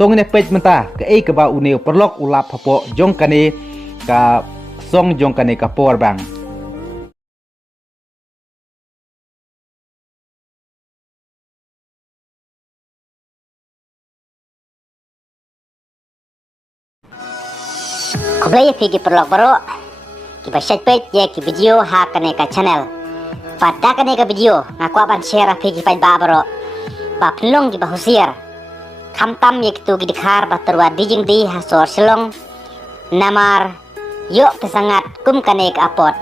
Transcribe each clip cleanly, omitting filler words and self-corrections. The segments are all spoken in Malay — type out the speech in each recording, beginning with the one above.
tong ne pej menta ke ei ke ba uneu perlok ulap hapo jong kane ka song jong kane ka por bang Kublai pergi perlok baru kita share ya ki video ha kane ka channel pada kane ka video ngaku aban share pergi pai ba baru ba penlong di bahusir kamtam ye tu gidikhar baterwa dijing di hasor silong namar yuk pesangat kum kane ka apot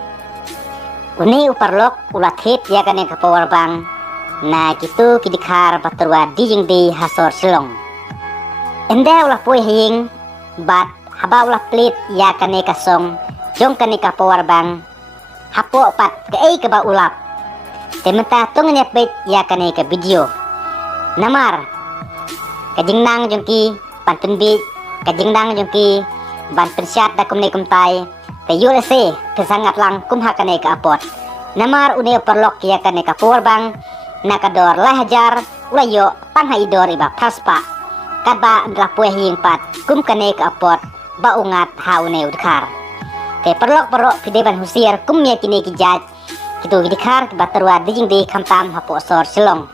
uni uparlok ulathet ya kane ka power bang na gitu gidikhar baterwa dijing di hasor silong ende ulah poi hing bat haba ulah plit ya kane ka song jong kane ka power bang hapo pat ke ei ke ba ulap tementa tong ne pet ya kane ka video namar kajingnang jongki pantun bi kajingnang jongki ban pensyat da kumne kumtai te yule se kesangat lang kumha kane ka apot namar une perlok ya kane ka power bang nakador lahajar ulayo tangha idor iba paspa kaba ndra hing pat kum kane ka apot ba ungat haune udkhar te perlok pide ban husir kum ya kine ki jaj kitu gidkhar ba terwa dijing di khamtam hapo sor silong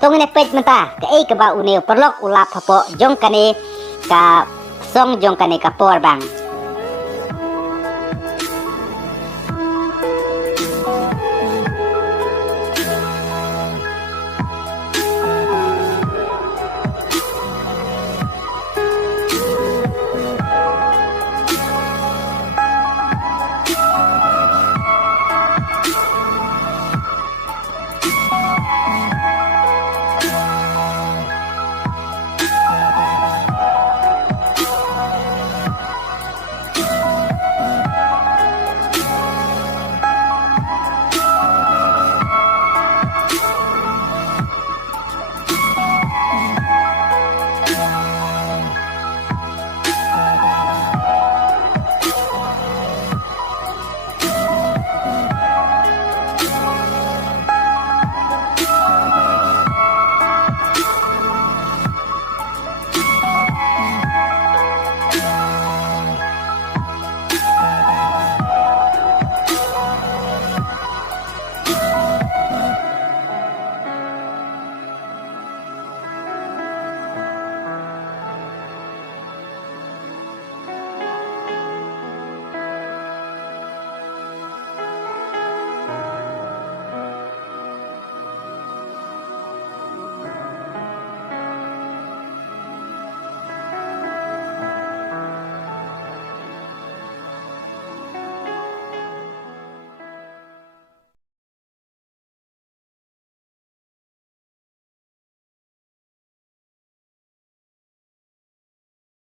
tong ne pej menta ke ei ke ba uneu perlok ulap hapo jong kane ka song jong kane ka por bang